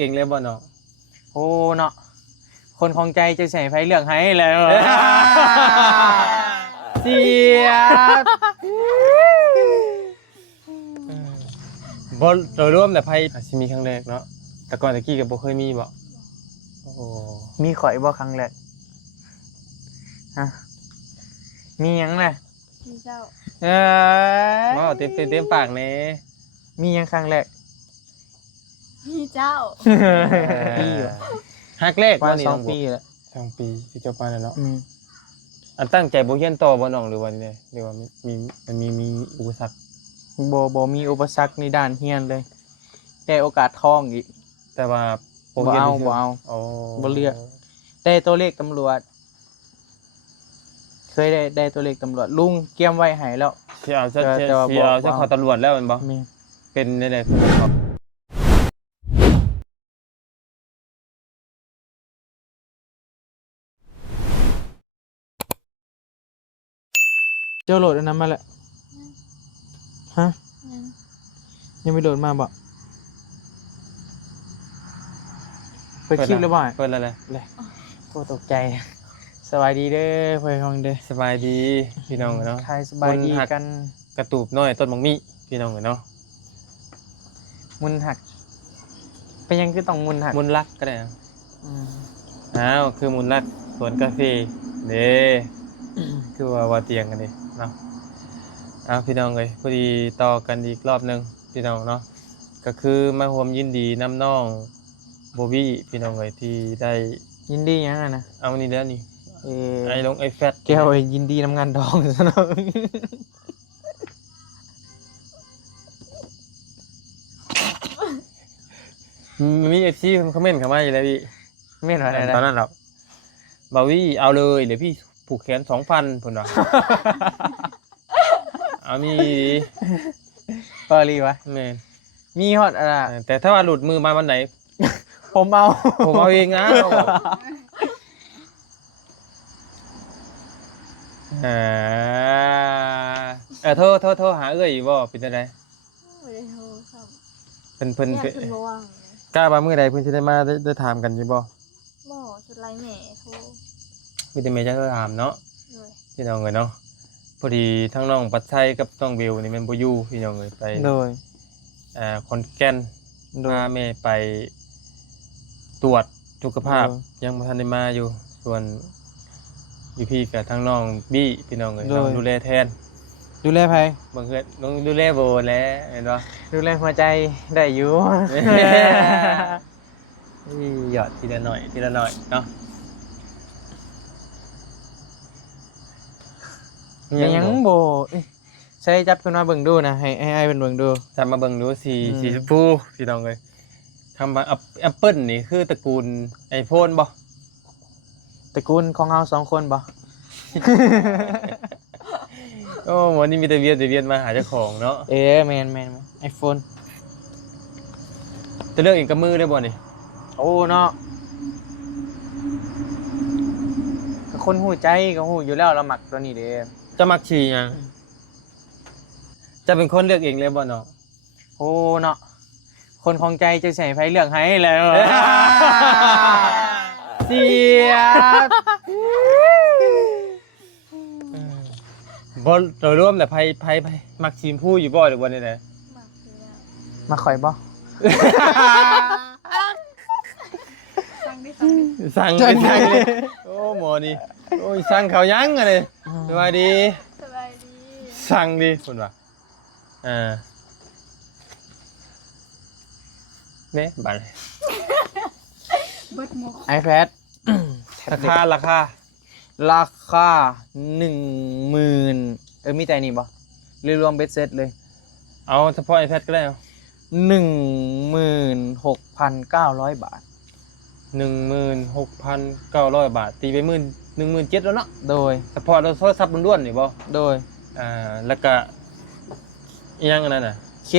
เองเลยบ่เนาะโอ้เนาะคนของใจจะใส่ไฟเลือกให้แล้วเสียบ่โดยรวมแต่ไพ่อาจสิมีครั้งแรกเนาะแต่ก่อนตะกี้ก็บ่เคยมีบ่โอ้มีข่อยบ่ครั้งแรกฮะมีหยังแหละมีเจ้าว้าวเต็มปากแน่มีหยังครั้งแรกมีเจ้าปีอยู่ฮักแรกว่า2 ปีแล้ว2 ปีที่เจ้าปานเนาะอันตั้งใจบ่เรียนต่อบ่น้องหรือว่านี่หรือว่ามีอุปสรรคบ่มีอุปสรรคในด้านเรียนเลยได้โอกาสท่องอีกแต่ว่าบ่เอาโอ้บ่เลือกได้ตัวเลขตำรวจเคยได้ตัวเลขตำรวจลุงเกียมไว้ให้แล้วสิเอาจะเข้าตำรวจแล้วแม่นบ่เป็นได้คือบ่เจ้าโหลดอันนั้นมาแล้วฮะยังไม่โหลดมาบ่เปิดคลิปแล้วบ่เปิดแล้วเลยโอ้ตกใจสบายดีเด้อเพื่อนของเด้อสบายดีพี่น้องเนาะใครสบายดีกันกระตูบน้อยต้นมังมีพี่น้องเนาะมุนหักเป็นยังคือต้องมุนหักมุนรักก็ได้อ้าวคือมุนรักสวนกาแฟเด้คือว่าเตียงกันดิเนาะพี่น้องเลยพอดีต่อกันอีกรอบนึงพี่น้องเนาะก็คือมาร่วมยินดีน้ำน้องโบวี่พี่น้องเลยที่ได้ยินดียังไงนะเอานี่แล้วนี่ไอ้ลงไอ้แฟตแก้วยินดีน้ำงานดองซะเนาะมีเอฟซีคอมเมนต์เข้ามาอยู่แล้วพี่เม่นอะไรตอนนั้นเราบาวี่เอาเลยเดี๋ยวพี่ผูกแขน2,000ผลว่าเอามีเปอร์ลีวะแม่มีฮอตอะไรแต่ถ้าว่าหลุดมือมาวันไหนผมเอาเองนะโทรหาเอ้ยบ่เป็นจังได๋ไม่ได้โทรศัพท์เพิ่นบ่ว่างกล้าว่ามื้อใดเพิ่นสิได้มาได้ถามกันอยู่บ่สุดไลน์แม่โทรมีแต่แม่จะถามเนาะพี่น้องเอ้ยเนาะพอดีทั้งน้องปัดชัยกับน้องวิวนี่มันบ่อยู่พี่น้องเอ้ยไปโดยขอนแก่นพาแม่ไปตรวจสุขภาพยังบ่ทันได้มาอยู่ส่วนอยู่พี่กับทั้งน้องบี้พี่น้องเอ้ยดูแลแทนดูแลไผบางเทื่อต้องดูแลโบแล้วเห็นบ่ดูแลหัวใจได้อยู่หยอดทีละหน่อยเนาะยังโบใช้จับขึ้นมาเบิ่งดูนะให้เป็นเบิ่งดูจับมาเบิ่งดูสีชมพูพี่น้องเลยทำมาแอปเปิ้ลนี่คือตระกูล iPhone บ่ตระกูลของเรา2 คนบ่โอ้วันนี้มีแต่เวียนมาหาเจ้าของเนาะแมน iPhone จะเลือกเองกับมือได้บ่นี่โอ้เนาะคนหูใจก็หูอยู่แล้วเราหมักตัวนี้เด้จะมักฉี่ยังจะเป็นคนเลือกเองเลยบ่เนาะโอ้เนาะคนของใจจะใส่ไฟเลือกให้แล้วเสียบ่โดยรวมแต่ไพ่มักชีมผู้อยู่บ่หรือว่านี่แหละมาข่อยบ่สั่งเลยโอ้หมอนี่โอ้ยสั่งเขายังอะเลยสบายดีสั่งดิคุณว่าเนี่ยบัตรiPad ราคา10,000มีแต่นี่บ่รวมเบ็ดเซ็ตเลยเอาเฉพาะ iPad ก็ได้16,900 บาท16,900 บาทตีไป17,000แล้วเนาะโดยเฉพาะเราโทรศัพท์ล้วนๆนี่บ่โดยแล้วก็อีกอย่างนั้นน่ะเค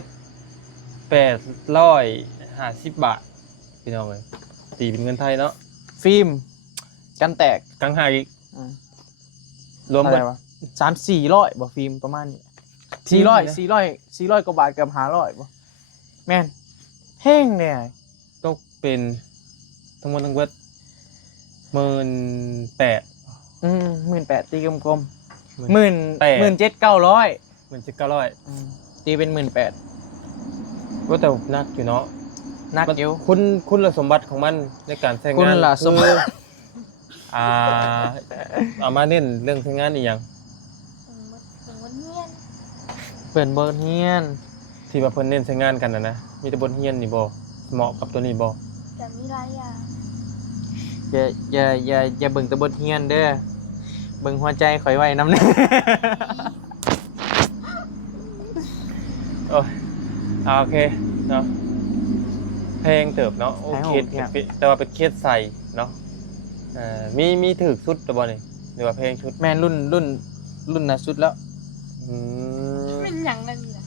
ส850 บาทพี่น้องเอ้ยตีเป็นเงินไทยเนาะฟิล์มกันแตกกังหาอีกรวมกัน3-400บ่ฟิล์มประมาณนี้400กว่าบาทกับ500บ่แม่นแห้งเนี่ย ตกเป็นทั้งหมดทั้งเบิด18,000 18,000ตีกลมๆ 18,000 17,900 17,900ตีเป็น18,000ก็แต่นักอยู่เนาะ นักอยู่ คุณสมบัติของมันในการใช้งาน คุณสมบัติ อ่าเอามาเน้นเรื่องใช้งานอีกอย่าง ถึงวันเฮียน เปิ่นบ่เฮียน ที่ว่าเพิ่นเน้นใช้งานกันนะมีแต่บทเรียนนี่บ่เหมาะกับตัวนี้บ่ จะมีหลายอย่าง อย่าเบิ่งแต่บทเฮียนเด้อเบิ่งหัวใจข่อยไว้นำแน่ โอ้ยโอเคเนาะเพลงเติบเนาะโอเคแต่ว่าเป็นเคสใส่เนาะมีถูกสุดตัวบ่นี่หรือว่าเพลงชุด แม่นรุ่นน่ะสุดแล้ว อืม เป็นอย่างนั้นนี่นะ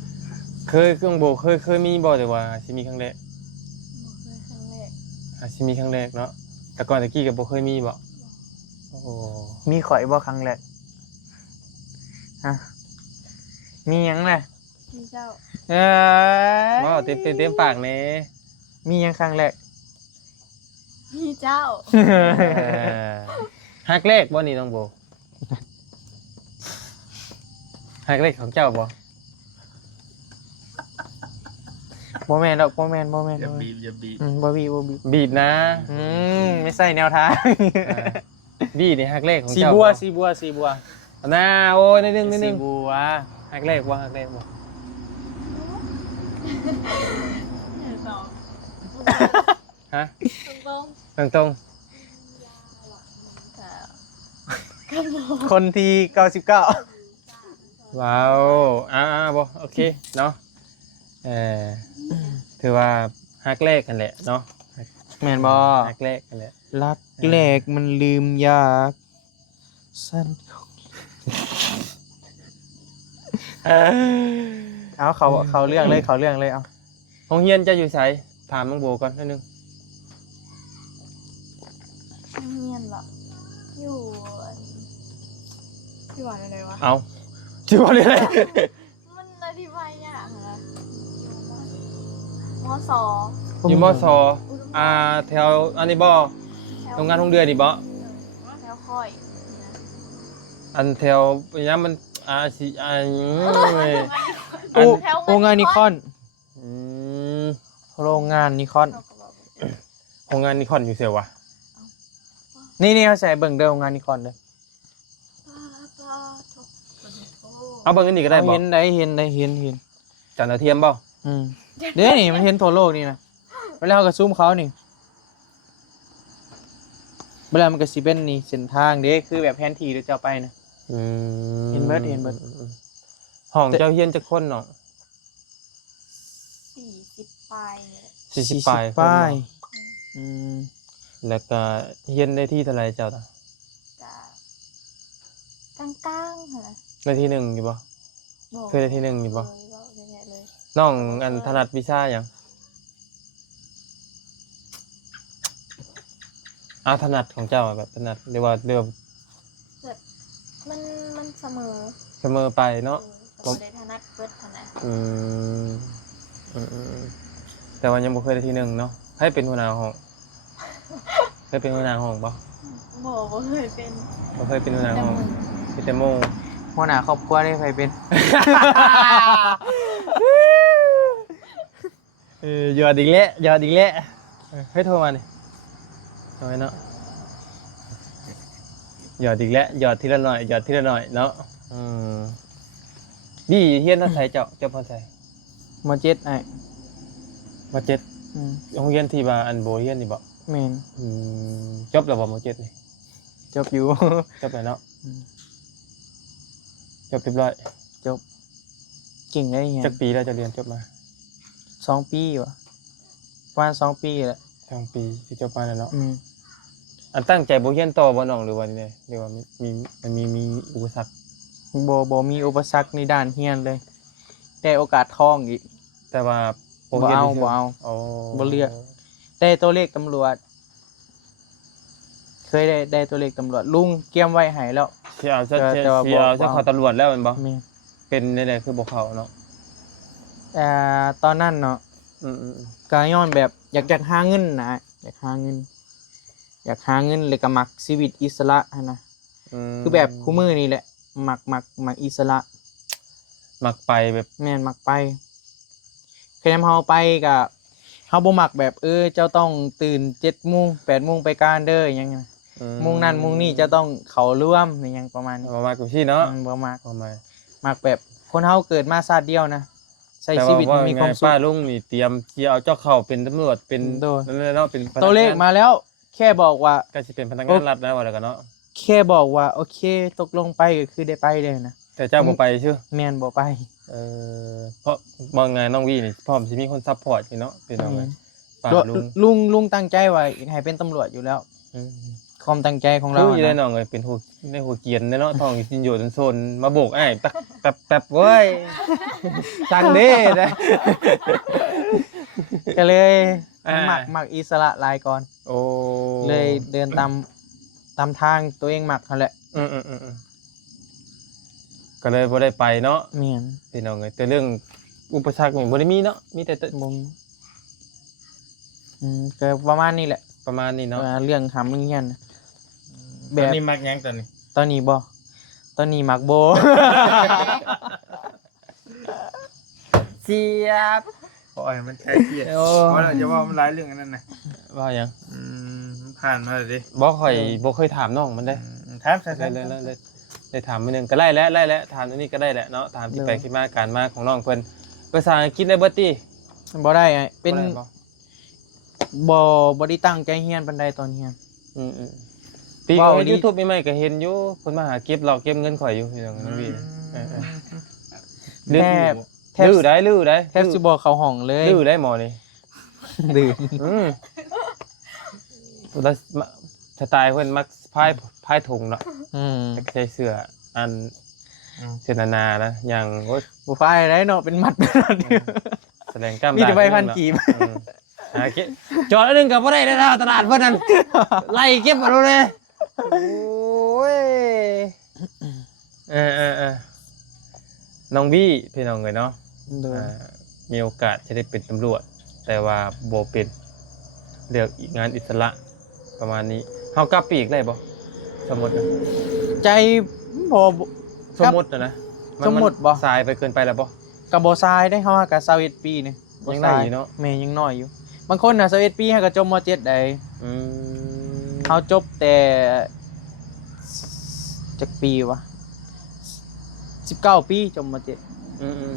เคยเครื่องโบเคยมีบ่แต่ว่าสิมีครั้งแรก บอกเลยครั้งแรก สิมีครั้งแรกเนาะแต่ก่อนตะกี้ก็บ่เคยมีบ่โอ้โห มีข่อยบ่ครั้งแรกฮะมีหยังล่ะ มีเจ้า เอ้ย ว้าวเต็มปากแน่ มีหยังครั้งแรก มีเจ้า ฮักเลขบ่นี่น้องโบฮักเลขของเจ้าบ่ บ่แม่นดอกบ่แม่น อย่าบีบอย่าบีบ บ่บี บีบนะ ไม่ใช่แนวทาง บีบนี่ฮักเลขของ สี เจ้า บัว บ่ สีบัว น่าโอ้ยนิดนึง สีบัว ฮักเลขบ่ฮักเลขบ่ เนี่ยตอบ ฮะ ตรง ตรง ๆค่ะกันบอก คนที่99 ๆว้าวบ่โอเคเนาะถือว่าฮักเลขกันแหละเนาะ แม่นบ่ ฮักเลขกันแหละ รักแรกมันลืมยากสั้นเอาเขาเรื่องเลยเอา โรงเรียนจะอยู่ไสถามน้องโบก่อนนิดนึง เมียนเหรออยู่อันที่ว่าอะไรวะ เอาชื่อว่าอะไร มันอธิบายยากเหรอมสอ อยู่มสแถวอันนี้บ่โรงงานโรงเรือนนี่บ่ แล้วค่อยนะ อันแถวนี้มันสิโรงงานนิคอน อืม โรงงานนิคอน เขาก็บอก โรงงานนิคอนอยู่เสียวะ นี่เขาใส่เบิ่งเด้อโรงงานนิคอนเด้อ ป้าทุกคนโอ้ เอาเบิ่งอันนี้ก็ได้บ่ เห็นได้ จันทร์เทียมบ่ เด้นี่มันเห็นทั่วโลกนี่นะเวลาเขาก็ซูมเขานี่เวลามันก็สิเป็นนี่เส้นทางเด้คือแบบแผนที่เดี๋ยวจะเอาไปนะ เห็นเบิด ห้องเจ้าเฮียนจักคนเนาะ 40ปลายเนี่ย 40ปลายคน ป้าย เนาะ อืม แล้วก็เฮียนได้ที่เท่าไหร่เจ้าตา จะกลางๆเหรอ ได้ที่หนึ่งอยู่บ่ บอก เคยได้ที่หนึ่งอยู่บ่ เลยบอกแน่ๆเลย น้องอันถนัดวิชาหยังถนัดของเจ้าแบบถนัดหรือว่าเรื่อง มันเสมอ เสมอไปเนาะ ผมได้ถนัดเบิดถนัด อืมแต่ว่ายังบ่เคยได้ที่หนึ่งเนาะให้เป็นหัวหน้าห้องเคยเป็นหัวหน้าห้องปะ บอกว่าเคยเป็น บ่เคยเป็นหัวหน้า แต่ ห้อง มึง มีแต่โม หัวหน้าครอบครัวได้ใครเป็น หยอดอีกแล้วให้โทรมาดิเอาไว้เนาะหยอดอีกแล้วหยอดทีละหน่อยเนาะบี้เฮียนท่าไสเจ้าพรไส มาเจ็ดไอ้ มเจ็ด อืม โรงเรียนที่ว่าอันโบเฮียนนี่บ่ แม่น จบแล้วบ่มเจ็ดนี่ จบอยู่ จบแล้วเนาะ อืม จบเรียบร้อย จบเก่งได้ไง จักปีแล้วจะเรียนจบมา 2 ปีวะประมาณ2 ปีแหละ 2 ปีที่จบมาแล้วเนาะ อืม อันตั้งใจบ่เฮียนต่อบ่น้องหรือว่านี่หรือว่ามีอุปสรรค บ่มีอุปสรรคในด้านเรียนเลยได้โอกาสทองอีก แต่ว่า บ่เอา อ๋อ บ่เลือก ได้ตัวเลขตำรวจ เคยได้ตัวเลขตำรวจลุงเกียมไว้ให้แล้ว สิเอาจะ แต่ว่าบ่ เข้าตำรวจแล้วแม่นบ่ แม่น เป็นได้ๆคือบ่เข้าเนาะ ตอนนั้นเนาะ อืม ก็ย้อนแบบอยากหาเงินนะอยากหาเงินเลยก็มักชีวิตอิสระหั้นนะคือแบบคู่มือนี่แหละมักอิสระ มักไปแบบ แม่นมักไปแค่นำเฮาไปก็เฮาบ่มักแบบเจ้าต้องตื่น7 โมง 8 โมงไปการเด้ออหยังนะโมงนั้นโมงนี้จะต้องเข้าร่วมอหยังประมาณนี้ มากับพี่เนาะ บ่มัก ทำไม มักแบบคนเฮาเกิดมาชาติเดียวนะใช้ แต่ ชีวิต ว่า มี ไง ความสุข ป้าลุงนี่เตรียมที่เอาเจ้าเข้าเป็นตำรวจเป็น โดย นั่นเลยเนาะเป็นพนักงาน ตัวเลขมาแล้ว แค่บอกว่า ก็สิเป็นพนักงานรัฐนะว่าแล้วกันเนาะ แค่บอกว่าโอเคตกลงไปก็คือได้ไปเลยนะ แต่เจ้าบ่ไปชื่อ แม่นบ่ไป เพราะบางงานน้องวีนี่พร้อมสิมีคนซัพพอร์ตอยู่เนาะพี่น้องเอ้ยป้าลุง ลุงตั้งใจว่าอยากให้เป็นตำรวจอยู่แล้ว อืม ความตั้งใจของ คื เรา ออยู่ได้ นะ น้องเอ้ยเป็นหัวในหัวเกียนเนาะท้องกินอยู่จนโซนมาโบกอ้ายแป๊บเว้ยสั่งเด้นะ ก็เลย อ่า มักอิสระหลายก่อน โอ้ เลยเดินตามทางตัวเองมักนั่นแหละ อืมก็เลยบ่ได้ไปเนาะ แม่น พี่น้องเอ้ยแต่เรื่องอุปสรรคนี่บ่ได้มีเนาะมีแต่ บ่มีก็ประมาณนี้แหละ ประมาณนี้เนาะ เรื่องทำเรื่องเรียนนะแบ ตอน บ นี้มักยังตอนนี้ ตอนนี้บ่ตอนนี้มักโบ เสียบ ปล่อยมันแค่เครียด โอ้ เพราะเราจะว่ามันร้ายเรื่องอันนั้นนะ ว่าหยัง มันผ่านมาเลยดิ บ่ค่อยบ่เคยถามน้องมันได้ ถามใช่ เลยถามมื้อนึงก็ไล่แล้วถามอันนี้ก็ได้แหละเนาะถามที่ไปที่มาการมาของน้องเพิ่นภาษาอังกฤษได้เบิดติ บ่ได้ไงเป็น บ่ได้บ่ บ่ได้ตั้งใจเรียนปานใดตอนเรียน ปี ว้าว ก็ ดี ยูทูบใหม่ๆก็เห็นอยู่เพิ่นมาหาเก็บหลอกเก็บเงินข่อยอยู่พี่น้องน้องวีดื้ แทบ ลื้อได้ แทบสิบ่เข้าห้องเลย ดื้อได้หมอนี่ ดื้อ แล้วสไตล์เพิ่นมักพายถุงเนาะใส่เสื้ออันเสื้อนาๆนะอย่างโอ๊ย บ่พายได้เนาะเป็นมัด แสดงกล้าม มีแต่ใบพันกีบ หาเก็บจอดแล้วนึงก็บ่ได้แล้วตลาดเพิ่นนั่นไล่เก็บมาเลยโอ้ยน้องบี้พี่น้องเอ้ยเนาะ มีโอกาสจะได้เป็นตำรวจแต่ว่าโบเป็นเลือกอีกงานอิสระประมาณนี้เฮากลับปีกได้บ่สมมตินะ ใจบ่ สมมตินะ สมมุติบ่ สายไปเกินไปแล้วบ่ ก็บ่ทรายได้เฮาก็21ปีนี่บ่ ยัง ท ได้ ราย อยู่เนาะ แม่ยังน้อยอยู่ บางคนน่ะ21ปีเฮาก็จบม .7 ได้ อืม เฮาจบแต่จักปีวะ19 ปีจบม .7 อืม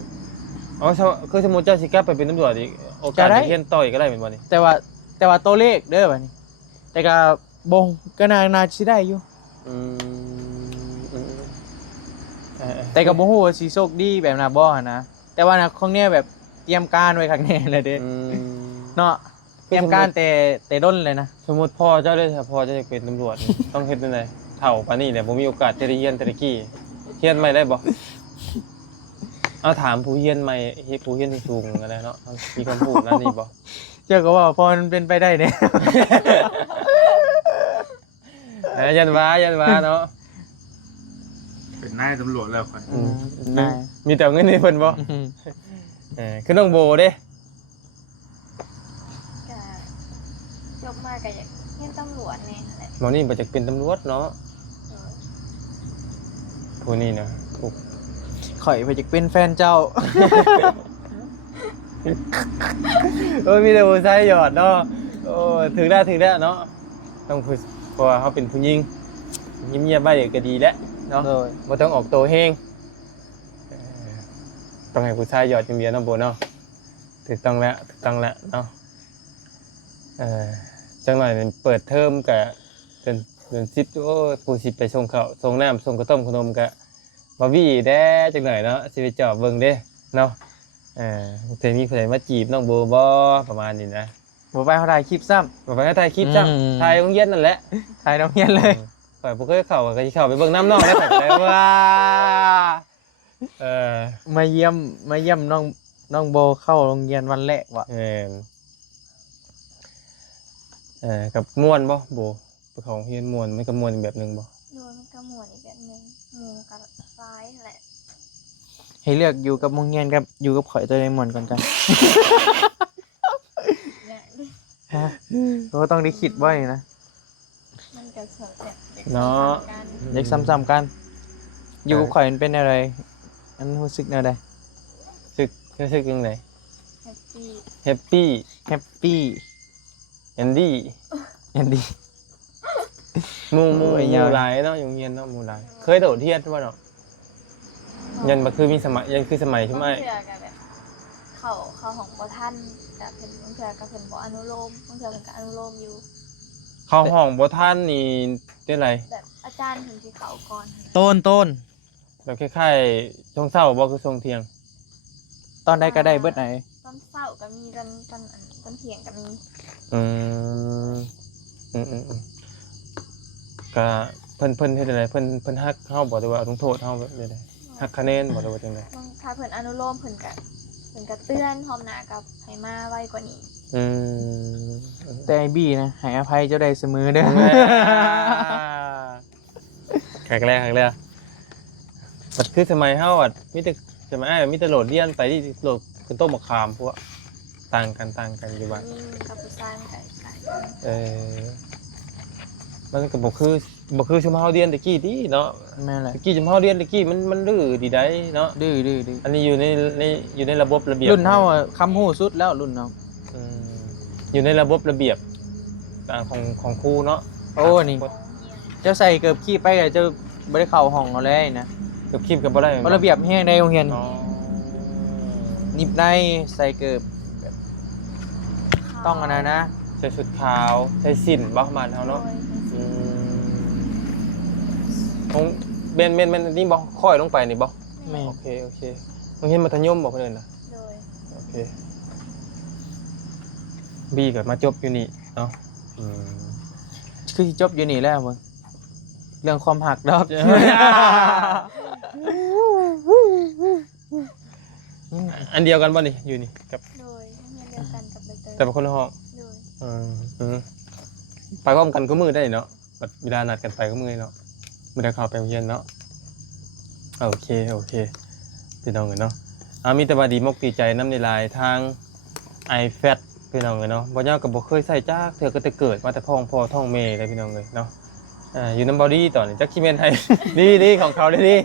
อ๋อคือสมมุติเจ้าสิกลับไปเป็นตำรวจอีกโอกาส จะได้ ได้เรียนต่ออีกก็ได้เป็นบ่นี่ แต่ว่าตัวเลขเด้อบัดนี้ แต่ก็บ่ก็น่าสิได้อยู่ อืมแต่ก็บ่ฮู้ว่าสิโชคดีแบบน่ะบ่หั่นนะแต่ว่านะของเนี้ยแบบเตรียมการไว้ข้างแน่เลยเด้ อืม เนาะเตรียมการแต่ด้นเลยนะ สมมุติพ่อเจ้าได้ถ้าพ่อเจ้าจะเป็นตำรวจนี่ ต้องเฮ็ดจังไดเฒ่าปานนี้เนี่ยบ่มีโอกาสจะได้เรียนแต่ละกี้เรียนใหม่ได้บ่ เอาถามผู้เฮียนใหม่ผู้เฮียนที่สูงกันเลยเนาะมีคำพูดนั่นนี่บ่ เจ้าก็ว่าพอมันเป็นไปได้เนี่ย ยันว้าเนาะ เป็นนายตำรวจแล้วคน ได้ มีแต่เงินในเพิ่นบ่คือน้องโบเด้ ก็จบมาก็อยากเรียนตำรวจแน่แหละ หมอนี่บ่จักเป็นตำรวจเนาะผู้นี้นะถูก ข่อยไปจะเป็นแฟนเจ้า มีแต่ผู้ชายหยอดเนาะโอ้ถึงได้เนาะต้องผู้เพราะว่าเขาเป็นผู้หญิงเงียบๆไว้ก็ดีแล้วเนาะ โดย บ่ต้องออกตัวเฮงต้องให้ผู้ชายหยอดอย่างเดียวเนาะโบเนาะถูกต้องแล้วเนาะจังหน่อยเปิดเทอมกับเดือน10โอ้ผู้สิไปส่งข้าวส่งน้ำส่งข้าวต้มขนมกะบ่วี่แด้จังหน่อยเนาะสิไปจอบเบิ่งเด้เนาะจะมีผู้ใดมาจีบน้องโบบ่ประมาณนี้นะ บ่ไปเขาถ่ายคลิปซ้ บ่ไปถ่ายคลิปจ้ะถ่ายโรงเรียนนั่นแหละ ำถ่ายน้องเฮียนเลย ข่อยบ่เคยเข้าก็สิเข้าไปเบิ่งน้ำน้องได้ข่อยเลยว่ามาเยี่ยมน้องโบเข้าโรงเรียนวันแรกว่ะ กับม่วนบ่โบไปเข้าโรงเรียนม่วนมันก็ม่วนอีกแบบนึงบ่ โดนกระหมวดอีกแบบหนึงหมูกับซ้ายนั่นแหละ ให้เลือกอยู่กับโรงเรียนกับอยู่กับข่อยตัวในหมวนก่อนกัน ฮะเราก็ต้องได้คิดไว้นะ มันก็เสริมเด็ก เนาะ กัน เด็กซ้ำๆกัน อยู่ข่อยมันเป็นอะไรอันรู้สึกแนวใด รู้สึกยังไง แฮปปี้ แฮปปี้ แฮปปี้ แอนดี้ แอนดี้ หมู่ โอ้ย ห ยา มู่ ว หลายเนาะอยู่เงียนเนาะหมู่หลายเคยโดดเทียนว่าเนาะยันบ่คือมีสมัยยันคือสมัยใช่ไหม บางเทื่อก็แบบเขาของบ่ทันก็เพิ่นบางเทื่อก็เพิ่นบ่อนุโลมบางเทื่อเพิ่นก็อนุโลมอยู่ เข้าห้องบ่ทันนี่เป็นไร แบบอาจารย์เพิ่นสิเข้าก่อน ต้น แบบคล้ายๆช่วงเช้าบ่คือช่วงเที่ยง ตอนใดก็ได้เบิดไหน ตอนเช้าก็มีตอนเที่ยงก็มี อืมก็เพิ่นเฮ็ดอะไรเพิ่นฮักเฮาบ่ได้ว่าต้องโทษเฮาแบบใดฮักคะแนนบ่ได้ว่าจังได๋ บางถ้าเพิ่นอนุโลมเพิ่นก็เตือนพร้อมหน้ากับให้มาไวกว่านี้ อืม แต่ไอ้บี้นะให้อภัยเจ้าได้เสมอเด้อ ครั้งแรกมันคือสมัยเฮาอ่ะมีแต่สมัยมีแต่โหลดเรียนไปที่โหลดขึ้นต้นมะขามพวกต่างกันอยู่บ้าน ยิ่งกับผู้ชายมันก็ต่างกัน มันก็บ่คือชุมเฮาเรียนตะกี้ติเนาะ แม่นแหละ ตะกี้ชุมเฮาเรียนตะกี้มันดื้อดีได้เนาะ ดื้อ อันนี้อยู่ในระบบระเบียบ รุ่นเฮาอะคำฮู้สุดแล้วรุ่นเฮา อืมอยู่ในระบบระเบียบของครูเนาะ โอ้นี่ เจ้าใส่เกือบขี้ไปก็เจ้าบ่ได้เข้าห้องเอาเลยนะ เกับคลิปกับบ่ได้ เพราะระเบียบแห้งในโรงเรียน อ๋อ นิบในใส่เกือบแบบต้องอันนั้นนะ ใส่ชุดขาวใส่สิ้นบ่ประมาณเฮาเนาะ อืมของเบนนี่บ่ค่อยลงไปนี่บ่ แม่ โอเคโรงเรียนมัธยมบ่เพิ่นเอิ้นน่ะ โดย โอเคบีก็มาจบอยู่นี่เนาะอืม คือสิจบอยู่นี่แล้วมึงเรื่องความหักดอก อันเดียวกันบ่นี่อยู่นี่กับ โดยโรงเรียนเดียวกันกับใบเตย แต่เป็นคนละห้อง โดย ไปพร้อมกันก็มือได้เนาะบัดเวลานัดกันไปก็มือเนาะมื้อใดเข้าไปโรงเรียนเนาะโอเคพี่น้องเอ้ยเนาะมีแต่ว่าดีมกดีใจนำในหลายทาง iFat พี่น้องเอ้ยเนาะบ่ยาวก็บ่เคยใช้จักเทื่อก็แต่เกิดมาแต่ท้องพ่อท้องแม่เลยพี่น้องเอ้ยเนาะอยู่นำบอดี้ตอนนี้จักสิแม่นให้ ดีของเขาดี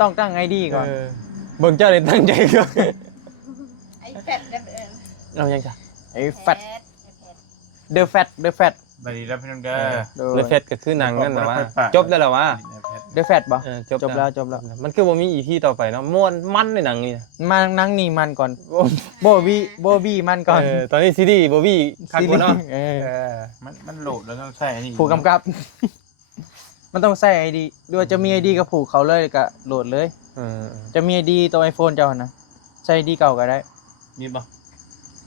ต้องตั้งไอดีก่อน เบิ่งเจ้าได้ตั้งใจก่อน ไอ้แฟดกันเอิ้น เอายังจ้ะ ไอ้แฟตเดอะแฟต บดีแล้วพี่น้องเด้อ เลยเฟซก็คือหนังนั่นแหละว่าจบแล้วเหรอวะ เดอะแฟตบ่ จบแล้ว มันคือบ่มีอีพีต่อไปเนาะม่วนมันในหนังนี่ มานั่งนี่มันก่อนโบบี้มันก่อน ตอนนี้ซีรีส์บ่มีคักบ่เนาะ เออ มันโหลดแล้วต้องใช้อันนี้ ผูกกำกับ มันต้องใส่ไอดีด้วยจะมีไอดีก็ผูกเขาเลยก็โหลดเลย จะมีไอดีตัว iPhone เจ้านะใช้ไอดีเก่าก็ได้ มีบ่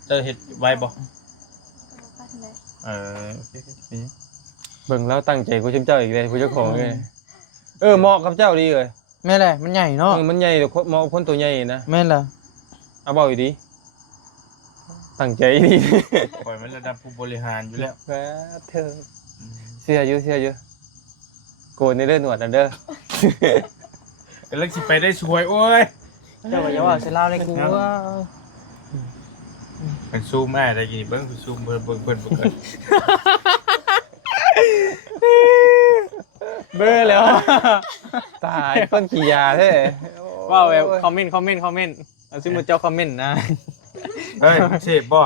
เจะเฮ็ดไว้บ่ ก็บ่ได้ โอเค เบิ่งแล้วตั้งใจกูชิมเจ้าอีกเลยผู้เจ้าของเลยเหมาะกับเจ้าดีเลย แม่นแหละมันใหญ่เนาะ มันใหญ่เหมาะกับคนตัวใหญ่นะ แม่นล่ะ เอาเบาอีกดีตั้งใจดี ปล่อยมันระดับผู้บริหารอยู่แล้ว แหมเธอเสียอยู่โกนในเด้อหนวดน่ะเด้อ แต่แล้วสิไปได้สวยโอ้ย เจ้าก็อย่าว่าสิเล่าเลยกูว่า เป็นซูมได้กี่เบิ่งคือซูมเบิ่ง เบ้อแล้วตายต้นขี้ยาแท้ ว่าแบบคอมเมนต์เอาซิมาเจ้าคอมเมนต์นะ เฮ้ยเสพบ่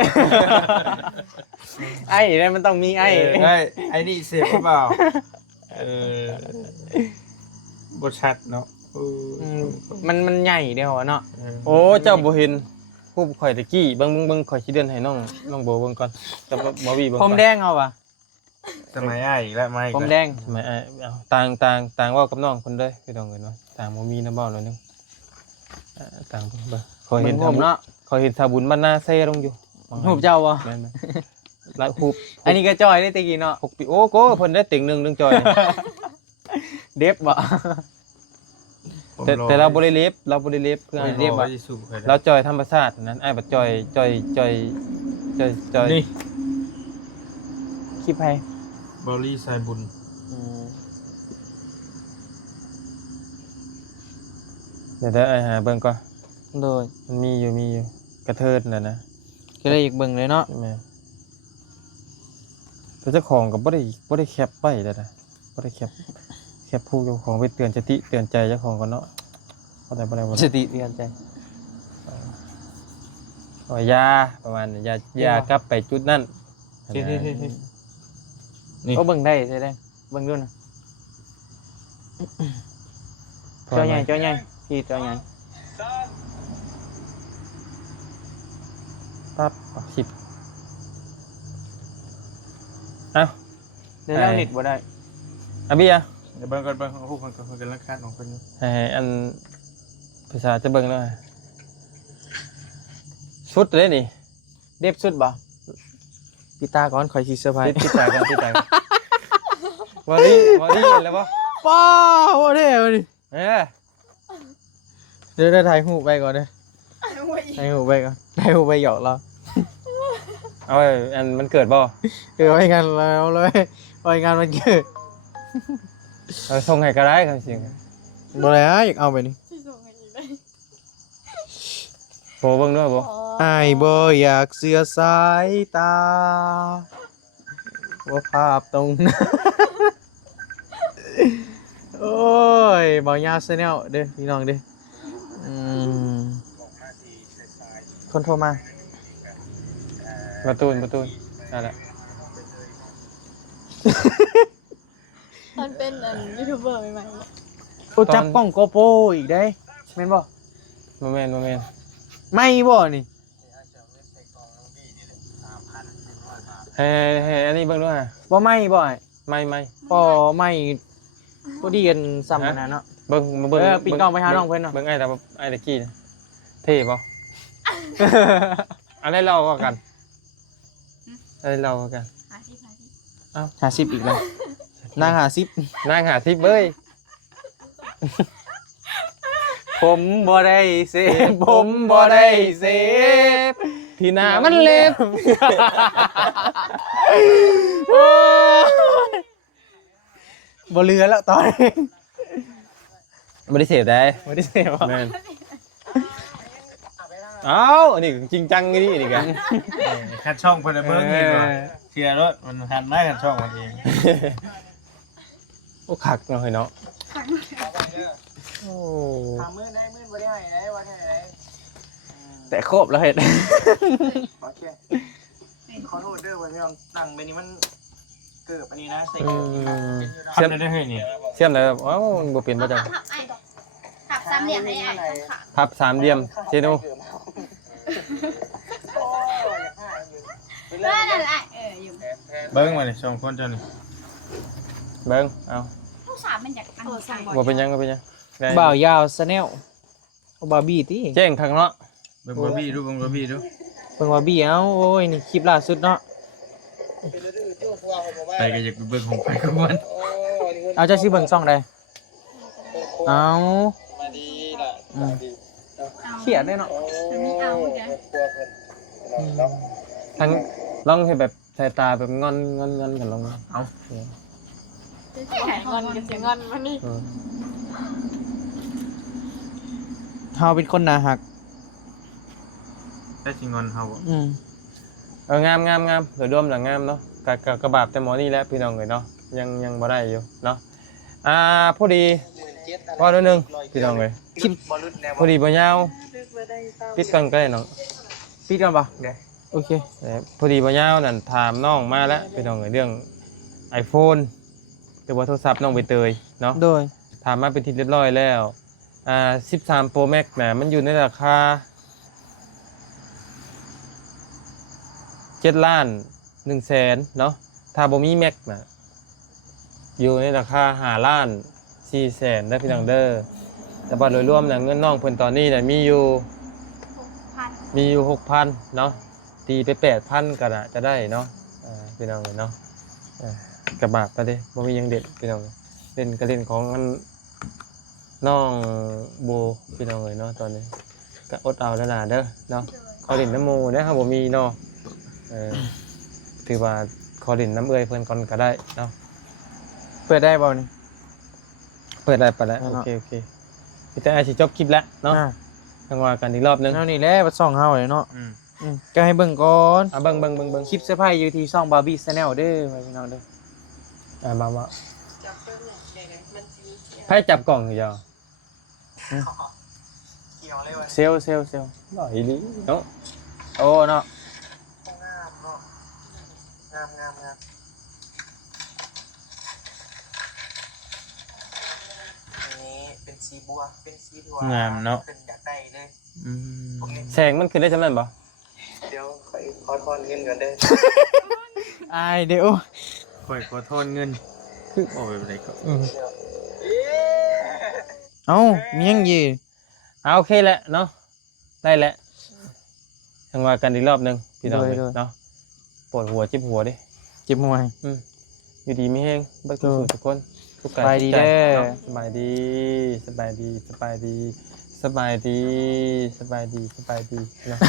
ไอ้เนี่ยมันต้องมีไอ้ เฮ้ยไอ้นี่เสพหรือเปล่าบ่ชัดเนาะ มันใหญ่เดียวอะเนาะ โอ้เจ้าบ่เห็นผู้ข่อยตะกี้เบิ่งข่อยสิเดินให้น้องโบเบิ่งก่อนจะบ่วีเบิ่ง ผมแดงเอาว่ะ สมัยอ้ายอีกแล้วมาอีก ผม แล้ว แดง ทำไมเอาต่างเว้ากับน้องเพิ่นเด้อพี่น้องเอ้ยเนาะต่างบ่มีน้ำเว้าเลยนึงต่างเบิ่งข่อยเห็น ผมเนาะ ข่อยเห็นสาบุญบ้านนาเซ่ลงอยู่ หูบเจ้าวะ แม่นๆแล้วฮูบ อันนี้ก็จอยได้ตะกี้เนาะ 6 ปีโอ้โกเพิ่นได้ติ่งหนึงเรื่องจอย เดฟบ่ แต่เราบ่ได้เล็บเพื่อน เรียบว่าสิสู้ใคร เราจอยธรรมชาตินั้นอ้ายบัดจอย นี่ คลิปให้ บอลลี่สายบุญ เดี๋ยวไอ้หาเบิ่งก่อน โดย มันมีอยู่กระเทิดน่ะนะ ก็เลยอีกเบิ่งเลยเนาะ ใช่ไหม แต่เจ้าของก็บ่ได้แคปไว้เลยนะบ่ได้แคปผู้เจ้าของไปเตือนสติเตือนใจเจ้าของก่อนเนาะบ่ได้ สติเตือนใจ ยาประมาณนี้ยากลับไปจุดนั้น นี่ก็เบิ่งได้ใช่ได้เบิ่งดูนะจอใหญ่พี่จอใหญ่ ปั๊บ10เอ้า เดี๋ยวเราเน็ตบ่ได้ อาเบีย เดี๋ยวเบิ่งก่อนเอาพวกคนกันราคาของเพิ่นอยู่ ให้อันภาษาจะเบิ่งหน่อยชุดเลยนี่ เด็บสุดบ่พี่ตาก่อนคอยสิเซอร์ไพรส์ ติดใจกันวอรี่แล้วป่ะ ป้าโอ้เด้อดิ เดี๋ยวได้ถ่ายรูปไปก่อนเด้อถ่ายรูปไปก่อนถ่ายรูปไปหยอกเรา เอาไว้อันมันเกิดบ่ ไว้งานแล้วเลยไว้งานวันเกิด เอาส่งให้ก็ได้ครับจริง บ่ได้อยากเอาไปนี่ สิส่งให้อีกได้ โบเบิ่งด้วยบ่ อ้ายบ่อยากเสือสายตาว่าภาพตรงนั้น โอ้ยบ่ยาวซะแนวเด้อพี่น้องเด้อคนโทรมา ประตูนนั่นแหละ มันเป็นยูทูบเบอร์ใหม่ๆ โอ้จับกล้องโกโปรอีกได้แม่นบ่ โมเมนต์ ไม่บ่นี่ ให้อันนี้เบิ่งด้วย บ่ไม่บ่ไอ้ ไม่ บ่ไม่บ่ดีกันซ้ำกันนะเนาะ เบิ่งมาเบิ่ง ปิดกล้องไปหาน้องเพิ่นเนาะ เบิ่งไอ้ตะกี้นะเท่บ่อะไรเราก็กันอะไรเราก็กัน 50อีกแล้วนาง50 นางหาทิพย์เบ้ย ผมบ่ได้เสพผมบ่ได้เสพ ที่หน้ามันเล็บ โอ้ยบ่เหลือแล้วตอนนี้ บ่ได้เสพได้ บ่ได้เสพอ่ะ แม่นเอ้าอันนี้จริงจังนี่กัน คัดช่องเพิ่นน่ะเบิ่งนี่ว่าเสียรถมันหันมาคัดช่องมันเอง โอ้คักเนาะเฮ้ยเนาะโอ้ ถามมื้อได้มื้อบ่ได้ให้ได้ว่าแค่ไหนแต่ครบแล้วเฮ็ดโอเคขอโทษเด้อว่าพี่น้องตั้งไปนี่มันเกิดอันนี้นะใส่ เชื่อม ทำได้ให้นี่ เชื่อมเลยอ้าวบ่เป็นบ่จัง หักสามเหลี่ยมให้ไอ้ต้องขา พับสามเหลี่ยมเจโน นั่นแหละอยู่ เบิ่งมานี่สองคนเจ้านี่ เบิ่งเอา ผู้สามมันจากอันนี้ใส่ บ่เป็นหยังได้ บ่าวยาวซะแนวบ่าวบี้ติ เจ๊งข้างเนาะ เบิ่งบาร์บี้ดูเบิ่งบาร์บี้ดู เพิ่นว่าบี้เอ้าโอ้ยนี่คลิปล่าสุดเนาะ ไปก็อยากไปเบิ่งของไปกับมัน เอาเจ้าสิเบิ่งช่องใดเอาเขียนได้เนาะ มีเอาแก ทั้งลองให้แบบสายตาแบบงอนกันลองเอา หายงอนกันเสียงงอนมันนี่ เฮาเป็นคนน่าฮัก ได้สิงอนเฮาบ่ งามโดยรวมแล้วงามเนาะกระบาบแต่หมอนี่แหละพี่น้องเอ้ยเนาะยังบ่ได้อยู่เนาะพอดีว่าด้วยนึงพี่น้องเอ้ย คลิป พอดีบ่ยาวปิดกันก็ได้น้อง ปิดกันป่ะเดี๋ยวโอเค พอดีบ่ยาวนั่นถามน้องมาแล้วพี่น้องเอ้ยเรื่อง iPhone หรือว่าโทรศัพท์น้องใบเตยเนาะ โดย ถามมาเป็นที่เรียบร้อยแล้ว13 Pro Max น่ะมันอยู่ในราคา7ล้าน1แสนเนาะถ้าบ่มี Max น่ะอยู่ในราคา5ล้าน4แสนได้พี่น้องเด้อแต่ว่าโดยรวมน่ะเงินน้องเพิ่นตอนนี้น่ะมีอยู่ 6,000 เนาะตีไป 8,000 ก็น่าจะได้เนาะพี่น้องเนาะกระบาดไปเด้บ่มีหยังเด็ดพี่น้องเล่นก็เล่นของมันน้องโบพี่น้องเนาะตอนนี้ก็อดเอาแล้วน่ะเด้อเนาะขอเล่นน้ำหมู่เด้อครับบ่มีเนาะถือว่าขอเล่นน้ำเอื้อยเพิ่นก่อนก็ได้เนาะ เปิดได้บ่นี่ เปิดได้โอเคพี่แต่อาจสิจบคลิปแล้วเนาะ อ่า จังว่ากันอีกรอบนึง เอานี่แหละว่าช่องเฮาเลยเนาะ ก็ให้เบิ่งก่อน เบิ่ง คลิปเซอร์ไพรส์อยู่ที่ช่อง Barbie Channel เด้อไว้พี่น้องเด้อ มาไพ่จับกล่องอยู่จ้ะเซลบ่อีหลีเนาะ โอ้เนาะ งามอันนี้เป็นสีบัวเป็นสีที่ว่าง ามเนาะ ขึ้นอยากได้เลย อืม แสงมันขึ้นได้จำนั้นบ่ เดี๋ยวไปขอทอนเงินก่อนเด้อ อายเด้อ ข่อยขอโทษเงินคือโอ้ยอะไรก็ เอ้ามียังยี เอาโอเคแหละเนาะได้แหละทางว่ากันอีกรอบหนึงพี่น้องเนาะปวดหัวเจ็บหัวดิ เจ็บมวย อยู่ดีไม่แห้งบักทุกคนทุก สบายดีเด้อ สบายดีเนาะ